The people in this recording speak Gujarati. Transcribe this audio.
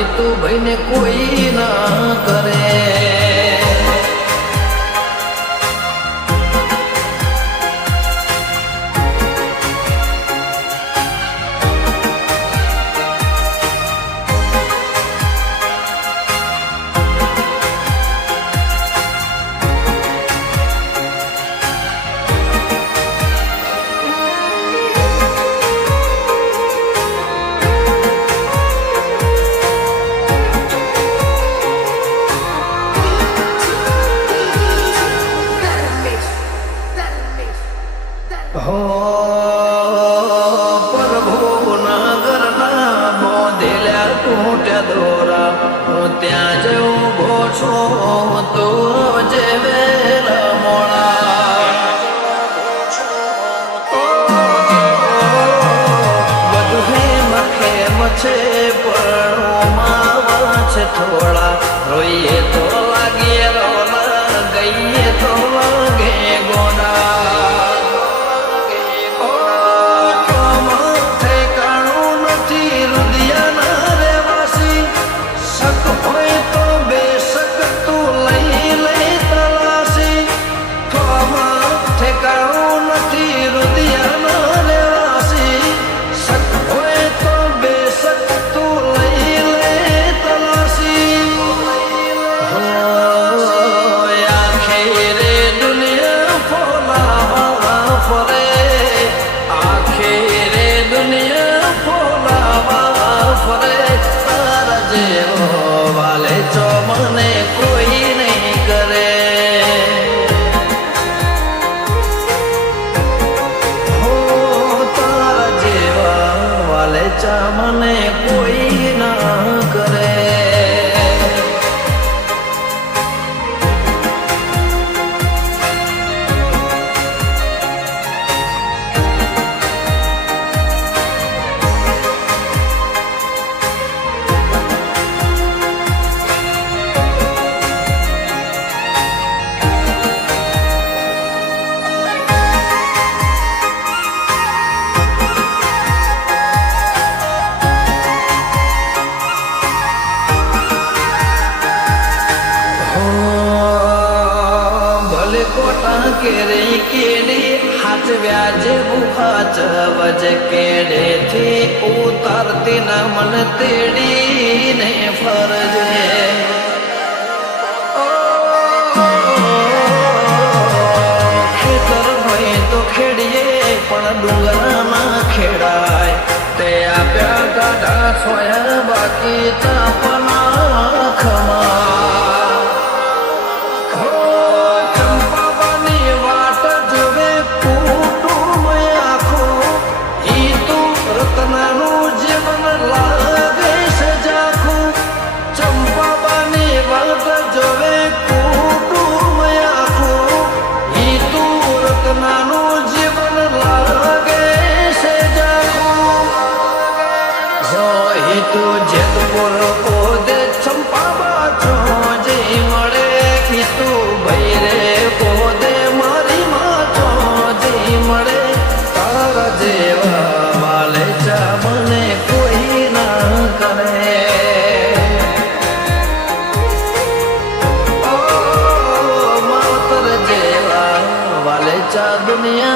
હિતુ ભાઈને કોઈ ના કરે. હો પ્રભુના ઘરના બોંધેલા તૂટ્યા દોરા, હું ત્યાં જ ઊભો છું તો જે વેલા મોડા. બધું ખેમ છે પણ માવા છે થોડા, રોઈએ તો લાગીએ રોલા, ગઈએ તો લાગે ગોના. મને કોઈ ના કરે. કોટા કેરે કેડે હાથ વ્યાજે ભૂખા ચવજ કેડેથી ઉતારતી ના મન તેડીને ફરજે. ખેતર હોય તો ખેડીએ પણ ડુંગરાના ખેડાય, તે આપ્યા ગાઢા સોયા બાકી તાપના ખમા. તું જેતપુર પોદે ચંપાબા છો જે મળે, તું ભાઈ રે પોદે મારી માં છો જે મળે. તારા જેવા વાલે ચા મને કોઈ ના કરે. ઓ માતર જેવા વાલે ચા દુનિયા